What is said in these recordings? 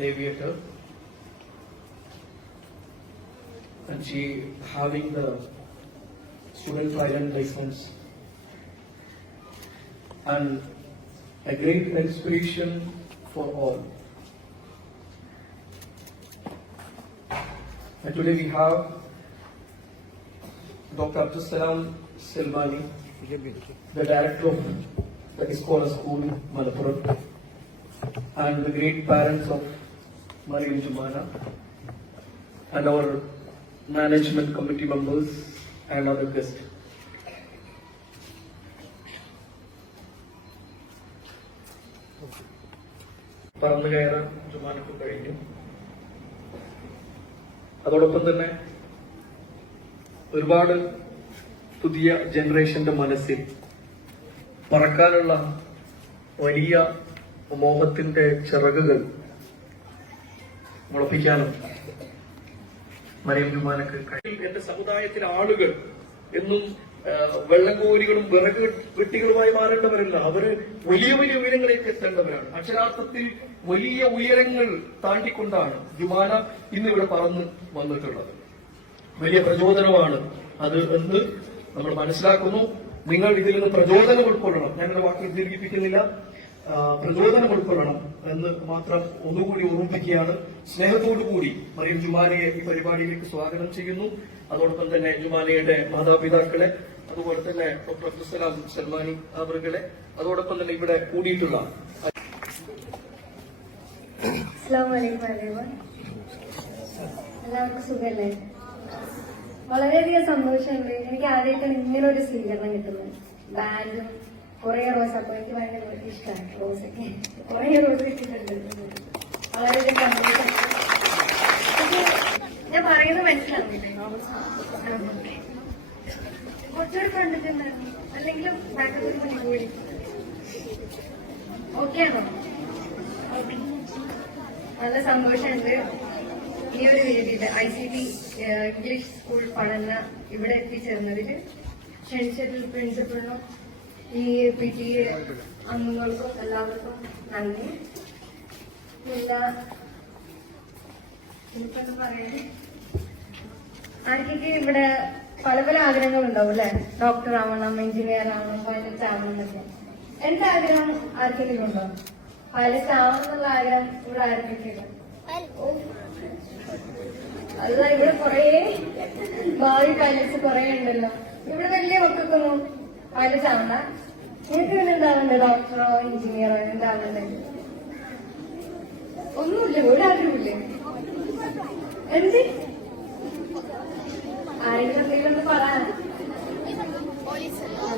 Aviator, and she having the student pilot license, and a great inspiration for all. And today we have Dr. Abdul Salam Silvani, the director of the Iskola School, Malappuram, and the great parents of Mariam Jumana, and our management committee members and other guests. പറന്നു കയറാൻ ജുമാനക്ക് കഴിഞ്ഞു. അതോടൊപ്പം തന്നെ ഒരുപാട് പുതിയ ജനറേഷന്റെ മനസ്സിൽ പറക്കാനുള്ള വലിയ മോഹത്തിന്റെ ചിറകുകൾ മുളപ്പിക്കാനും മറിയം ജുമാനക്ക് കഴിയും. എന്റെ സമുദായത്തിലെ ആളുകൾ എന്നും വെള്ളക്കോരികളും വിറക് വെട്ടികളുമായി മാറേണ്ടവരല്ല. അവര് വലിയ വലിയ ഉയരങ്ങളിലേക്ക് എത്തേണ്ടവരാണ്. അക്ഷരാർത്ഥത്തിൽ വലിയ ഉയരങ്ങൾ താണ്ടിക്കൊണ്ടാണ് ജുമാന ഇന്ന് ഇവിടെ പറന്ന് വന്നിട്ടുള്ളത്. വലിയ പ്രചോദനമാണ് അത് എന്ന് നമ്മൾ മനസ്സിലാക്കുന്നു. നിങ്ങൾ ഇതിൽ നിന്ന് പ്രചോദനം ഉൾക്കൊള്ളണം. ഞങ്ങളുടെ വാക്കുകൾ ദീർഘിപ്പിക്കുന്നില്ല. പ്രചോദനം ഉൾക്കൊള്ളണം എന്ന് മാത്രം ഒന്നുകൂടി ഓർമ്മിപ്പിക്കുകയാണ്. സ്നേഹത്തോടുകൂടി മറിയം ജുമാനയെ ഈ പരിപാടിയിലേക്ക് സ്വാഗതം ചെയ്യുന്നു. അതോടൊപ്പം തന്നെ ജുമാനയുടെ മാതാപിതാക്കളെ, അതുപോലെ തന്നെ ഡോക്ടർ അബ്ദുൽ സലാം സൽമാനി അവറുകളെ, അതോടൊപ്പം തന്നെ ഇവിടെ കൂടിയിട്ടുള്ള എല്ലാവർക്കും സുഖല്ലേ? വളരെയധികം സന്തോഷമുണ്ട്. എനിക്ക് ആദ്യമായിട്ടാണ് ഇങ്ങനെ ഒരു സ്വീകരണം കിട്ടുന്നത്. ബാൻഡും കുറെ റോസ്. അപ്പൊ എനിക്ക് ഭയങ്കര ഇഷ്ടമാണ് റോസൊക്കെ. കുറെ റോസ് കിട്ടിയിട്ടുണ്ട്. വളരെയധികം സന്തോഷം. ഞാൻ പറയുന്നത് മനസ്സിലാവുന്നില്ലേ? കുറച്ചുകൂടി കണ്ടിട്ടുണ്ടായിരുന്നു, അല്ലെങ്കിൽ ബാക്കപ്പ് മണി കൂടി. ഓക്കെ ആണോ? ഓക്കെ. നല്ല സന്തോഷമുണ്ട് ഈ ഒരു വേദിയിൽ ICT ഇംഗ്ലീഷ് സ്കൂൾ പഠന ഇവിടെ എത്തിച്ചേർന്നതിൽ. ക്ഷണിച്ചതിൽ പ്രിൻസിപ്പളിനും ഈ PTA അംഗങ്ങൾക്കും എല്ലാവർക്കും നന്ദി. എനിക്കൊന്നും പറയാൻ, ആർക്കൊക്കെ ഇവിടെ പല പല ആഗ്രഹങ്ങൾ ഉണ്ടാവും അല്ലെ? ഡോക്ടർ ആവണം, എഞ്ചിനീയർ ആവണം, പൈലറ്റ് ആവണം എന്നൊക്കെ. എന്റെ ആഗ്രഹം ആർക്കെങ്കിലും ഉണ്ടോ? പൈലറ്റ് ആവണം എന്നുള്ള ആഗ്രഹം ഇവിടെ ആർക്കൊക്കെ? അല്ല, ഇവിടെ കുറെ ഭാവി പൈലറ്റ്സ് കുറെ ഉണ്ടല്ലോ. ഇവിടെ വലിയ മക്കൾക്കൊന്നും പൈലറ്റ് ആവണ്ട. നിങ്ങൾക്ക് പിന്നെ എന്താവണ്ടേ? ഡോക്ടറോ എഞ്ചിനീയറോ എന്താവണ്ടേ? ഒന്നുമില്ല, ഒരാഗ്രഹമില്ലേ? എന്ത് ആരെങ്കിലും പറയാൻ?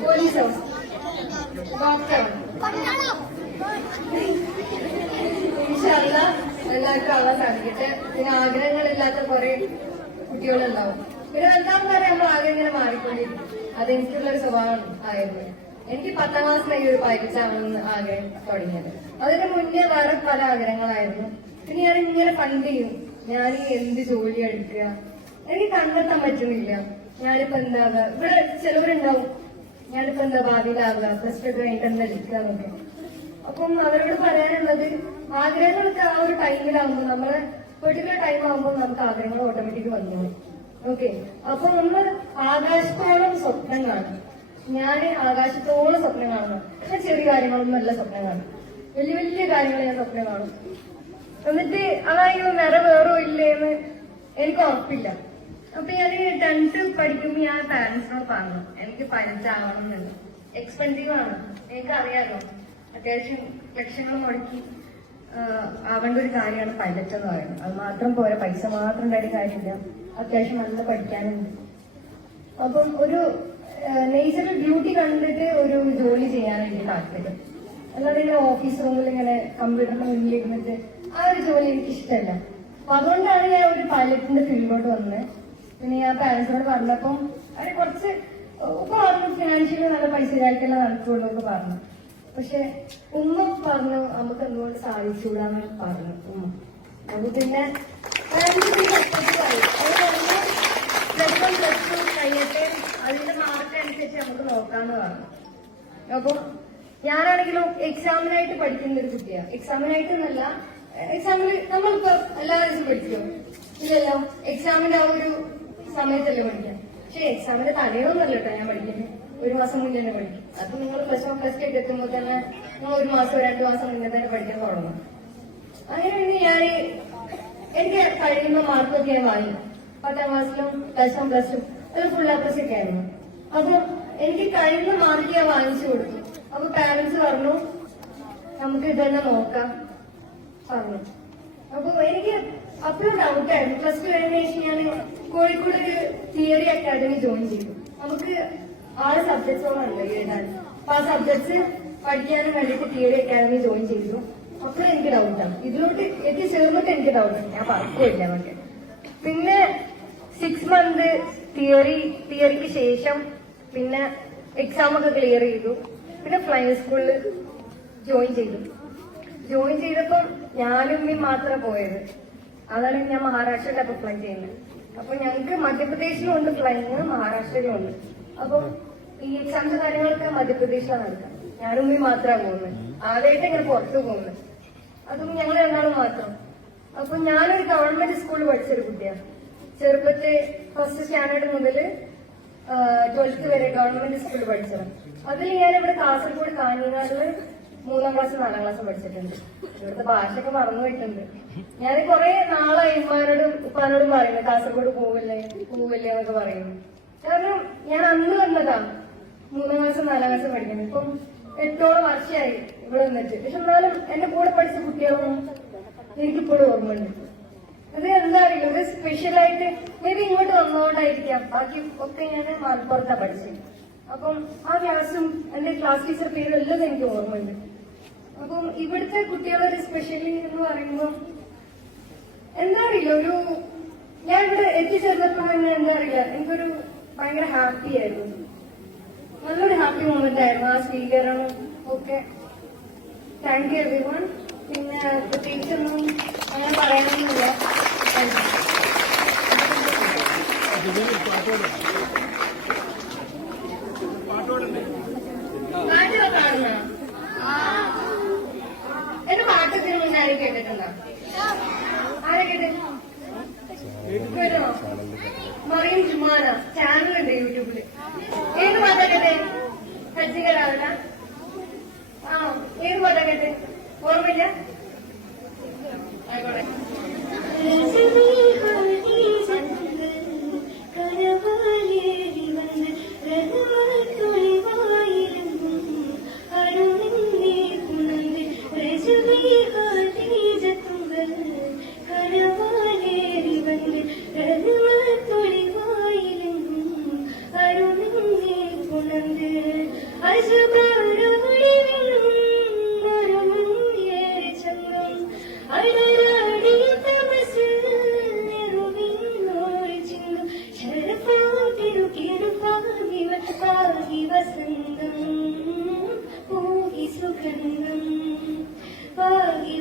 പോലീസോ? ഡോക്ടറോ? എല്ലാവർക്കും ആവാൻ സാധിക്കട്ടെ. പിന്നെ ആഗ്രഹങ്ങളില്ലാത്ത കുറെ കുട്ടികളുണ്ടാവും. പിന്നെ എന്താണെന്ന് പറയാൻ നമ്മൾ ആഗ്രഹം ഇങ്ങനെ മാറിക്കൊണ്ടിരിക്കും. അതെനിക്കുള്ളൊരു സ്വഭാവം ആയിരുന്നു. എനിക്ക് 10ാം ക്ലാസ്സിലായി ഒരു പൈലറ്റാണെന്ന് ആഗ്രഹം തുടങ്ങിയത്. അതിന് മുന്നേ വേറെ പല ആഗ്രഹങ്ങളായിരുന്നു. പിന്നെ ഞാൻ ഇങ്ങനെ ഫണ്ട് ചെയ്യും. ഞാൻ എന്ത് ജോലി എടുക്കുക എനിക്ക് കണ്ടെത്താൻ പറ്റുന്നില്ല. ഞാനിപ്പോ എന്താകുക? ഇവിടെ ചിലവരുണ്ടാവും, ഞാനിപ്പോ എന്താ ഭാവിയിലാവുക, +2 കഴിഞ്ഞിട്ട് എന്താ എടുക്കുക എന്നൊക്കെ. അപ്പം അവരോട് പറയാനുള്ളത്, ആഗ്രഹങ്ങളൊക്കെ ആ ഒരു ടൈമിലാവുമ്പോൾ, നമ്മളെ പെർട്ടിക്കുലർ ടൈം ആകുമ്പോൾ നമുക്ക് ആഗ്രഹങ്ങൾ ഓട്ടോമാറ്റിക് വന്നോളും. ഓക്കെ, അപ്പൊ നമ്മൾ ആകാശത്തോളം സ്വപ്നം കാണും. ഞാൻ ആകാശത്തോളം സ്വപ്നം കാണുന്നു. ഞാൻ ചെറിയ കാര്യങ്ങളൊന്നും അല്ല സ്വപ്നം കാണും, വലിയ വലിയ കാര്യങ്ങൾ ഞാൻ സ്വപ്നം കാണും. എന്നിട്ട് അതായത് വേറോ ഇല്ലേന്ന് എനിക്ക് ഉറപ്പില്ല. അപ്പൊ ഞാൻ 10th പഠിക്കുമ്പോ ഞാൻ പാരന്റ്സിനോട് പറഞ്ഞു എനിക്ക് പൈലറ്റ് ആവണം എന്നുണ്ട്. എക്സ്പെൻസീവ് ആണ്, എനിക്കറിയാലോ, അത്യാവശ്യം ലക്ഷങ്ങൾ മുടക്കി ആവേണ്ട ഒരു കാര്യമാണ് പൈലറ്റ് എന്ന് പറയുന്നത്. അത് മാത്രം പോരാ, പൈസ മാത്രം ഉണ്ടായിട്ട് കാര്യമില്ല, അത്യാവശ്യം നല്ല പഠിക്കാനുണ്ട്. അപ്പം ഒരു നേച്ചറൽ ബ്യൂട്ടി കണ്ടിട്ട് ഒരു ജോലി ചെയ്യാനാണ് എനിക്ക് താല്പര്യം. അല്ലാതെ ഇങ്ങനെ ഓഫീസ് റൂമിൽ ഇങ്ങനെ കമ്പ്യൂട്ടറിന് മുന്നിൽ ഇരുന്നിട്ട് ആ ഒരു ജോലി എനിക്ക് ഇഷ്ടമല്ല. അപ്പൊ അതുകൊണ്ടാണ് ഞാൻ ഒരു പൈലറ്റിന്റെ ഫീൽഡിലോട്ട് വന്നത്. പിന്നെ ഞാൻ പാരന്റ്സിനോട് പറഞ്ഞപ്പം അവര് കുറച്ച് പറഞ്ഞു ഫിനാൻഷ്യലി നല്ല പൈസ ഇതാക്കിയുള്ള നടക്കുള്ളൂ എന്ന് പറഞ്ഞു. പക്ഷെ ഉമ്മ പറഞ്ഞു നമുക്ക് എന്തുകൊണ്ട് സാധിച്ചുകൂടാന്ന് പറഞ്ഞു ഉമ്മ. അത് പിന്നെ +1 +2 കഴിയട്ടെ, അതിന്റെ മാർക്ക് അനുസരിച്ച് നമുക്ക് നോക്കാന്ന് പറഞ്ഞു. അപ്പൊ ഞാനാണെങ്കിലും എക്സാമിനായിട്ട് പഠിക്കുന്ന ഒരു കുട്ടിയാണ്. എക്സാമിനായിട്ടെന്നല്ല, എക്സാമിന് നമ്മളിപ്പോ എല്ലാ ദിവസവും പഠിക്കുമോ? ഇല്ലല്ലോ, എക്സാമിന്റെ ആ ഒരു സമയത്തല്ലേ പഠിക്കാം. പക്ഷെ എക്സാമിന്റെ തലേന്നൊന്നല്ല കേട്ടോ ഞാൻ പഠിക്കുന്നത്, 1 മാസം മുന്നേ തന്നെ പഠിക്കും. അപ്പൊ നിങ്ങൾ +1 +2 ഒക്കെ എത്തുമ്പോൾ തന്നെ നിങ്ങൾ 1 മാസം 2 മാസം മുന്നേ തന്നെ പഠിക്കാൻ തുടങ്ങും. അങ്ങനെയാണെങ്കിൽ ഞാൻ എനിക്ക് കഴിയുന്ന മാർക്കൊക്കെ ഞാൻ വാങ്ങി. 10ാം ക്ലാസ്സിലും +1 +2 അത് ഫുൾ A+ ഒക്കെ ആയിരുന്നു. അപ്പൊ എനിക്ക് കഴിയുന്ന മാർക്ക് ഞാൻ വാങ്ങിച്ചു കൊടുത്തു. അപ്പൊ പാരന്റ്സ് പറഞ്ഞു നമുക്ക് ഇതന്നെ നോക്കാം പറഞ്ഞു. അപ്പൊ എനിക്ക് അപ്പോഴും ഡൗട്ടായിരുന്നു. +2 കഴിഞ്ഞ ശേഷം ഞാൻ കോഴിക്കോട് ഒരു തിയറി അക്കാദമി ജോയിൻ ചെയ്തു. നമുക്ക് 6 സബ്ജക്ട്സോളാണല്ലോ എഴുതാൻ. അപ്പൊ ആ സബ്ജക്ട്സ് പഠിക്കാനും വേണ്ടിയിട്ട് തിയറി അക്കാദമി ജോയിൻ ചെയ്തു. അപ്പോഴും എനിക്ക് ഡൗട്ടാണ്, ഇതിലോട്ട് എത്തിച്ചേർന്നിട്ട് എനിക്ക് ഡൗട്ടാണ്, ഞാൻ പറക്കില്ല എന്നൊക്കെ. പിന്നെ 6 മന്ത് തിയറിക്ക് ശേഷം പിന്നെ എക്സാം ഒക്കെ ക്ലിയർ ചെയ്തു. പിന്നെ ഫ്ലൈയിങ് സ്കൂളിൽ ജോയിൻ ചെയ്തപ്പം ഞാനും മാത്രമേ പോയത്. അതാണ് ഞാൻ മഹാരാഷ്ട്രയിൽ അപ്പൊ ഫ്ലൈ ചെയ്യുന്നത്. അപ്പൊ ഞങ്ങൾക്ക് മധ്യപ്രദേശിലും ഉണ്ട് ഫ്ലൈയിങ്, മഹാരാഷ്ട്രയിലും ഉണ്ട്. അപ്പൊ ഈ എക്സാംസ് കാര്യങ്ങളൊക്കെ മധ്യപ്രദേശിലാണ് നടക്കുക. ഞാനും മാത്രമാണ് പോകുന്നത്. ആദ്യമായിട്ട് ഇങ്ങനെ പുറത്തു പോകുന്നത്, അതും ഞങ്ങൾ രണ്ടാളും മാത്രം. അപ്പൊ ഞാനൊരു ഗവൺമെന്റ് സ്കൂളിൽ പഠിച്ചൊരു കുട്ടിയാണ്. ചെറുപ്പത്തെ 1st സ്റ്റാൻഡേർഡ് മുതൽ 12th വരെ ഗവൺമെന്റ് സ്കൂളിൽ പഠിച്ചത്. അതിൽ ഞാനിവിടെ കാസർഗോഡ് കാഞ്ഞങ്ങാടില് 3ാം ക്ലാസ് 4ാം ക്ലാസ് പഠിച്ചിട്ടുണ്ട്. ഇവിടുത്തെ ഭാഷയൊക്കെ മറന്നുപോയിട്ടുണ്ട്. ഞാൻ കുറെ നാളായി ഉമ്മാനോടും ഉപ്പാനോടും പറയുന്നത് കാസർഗോഡ് പോവില്ലേ എന്നൊക്കെ പറയുന്നു. കാരണം ഞാൻ അന്ന് വന്നതാണ് 3ാം ക്ലാസ് 4ാം ക്ലാസ് പഠിക്കുന്നത്. ഇപ്പം 8ഓളം വർഷമായി ഇവിടെ വന്നിട്ട്. പക്ഷെ എന്നാലും എന്റെ കൂടെ പഠിച്ച കുട്ടികളൊന്നും എനിക്കിപ്പോഴും ഓർമ്മയുണ്ട്. അത് എന്താ അറിയില്ല, ഒരു സ്പെഷ്യലായിട്ട് മേ ബി ഇങ്ങോട്ട് വന്നുകൊണ്ടായിരിക്കാം. ബാക്കി ഒക്കെ ഞാൻ മലപ്പുറത്താണ് പഠിച്ചത്. അപ്പം ആ ക്ലാസ്സും എന്റെ ക്ലാസ് ടീച്ചർ പേരും എല്ലാം എനിക്ക് ഓർമ്മയുണ്ട്. അപ്പം ഇവിടുത്തെ കുട്ടികളൊരു സ്പെഷ്യലി എന്ന് പറയുമ്പോൾ എന്താ അറിയില്ല, ഞാൻ ഇവിടെ എത്തിച്ചേർന്നപ്പോൾ തന്നെ എന്താ അറിയില്ല, എനിക്കൊരു ഭയങ്കര ഹാപ്പി ആയിരുന്നു. നല്ലൊരു ഹാപ്പി മൊമെന്റ് ആയിരുന്നു ആ സ്വീകരണം ഒക്കെ. Thank you everyone. പിന്നെ പ്രത്യേകിച്ചൊന്നും അങ്ങനെ പറയാനൊന്നുമില്ല. പാട്ട് കാണുന്ന എന്റെ പാട്ടൊക്കെ മുന്നേ ആരും കേട്ടിട്ടുണ്ടോ? ആരെ കേട്ടോ? മറിയം ജുമാന ചാനലുണ്ട് യൂട്യൂബില്. ഏത് പാട്ടാ കേട്ടെ? സജ്ജികരാവട്ട. ആ, ഏത് പാട്ടാ കേട്ടെ? ഓർമ്മയില്ല? ആയിക്കോട്ടെ.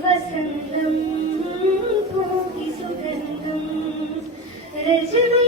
വസന്തം പൂകി സുഗന്ധം രജനി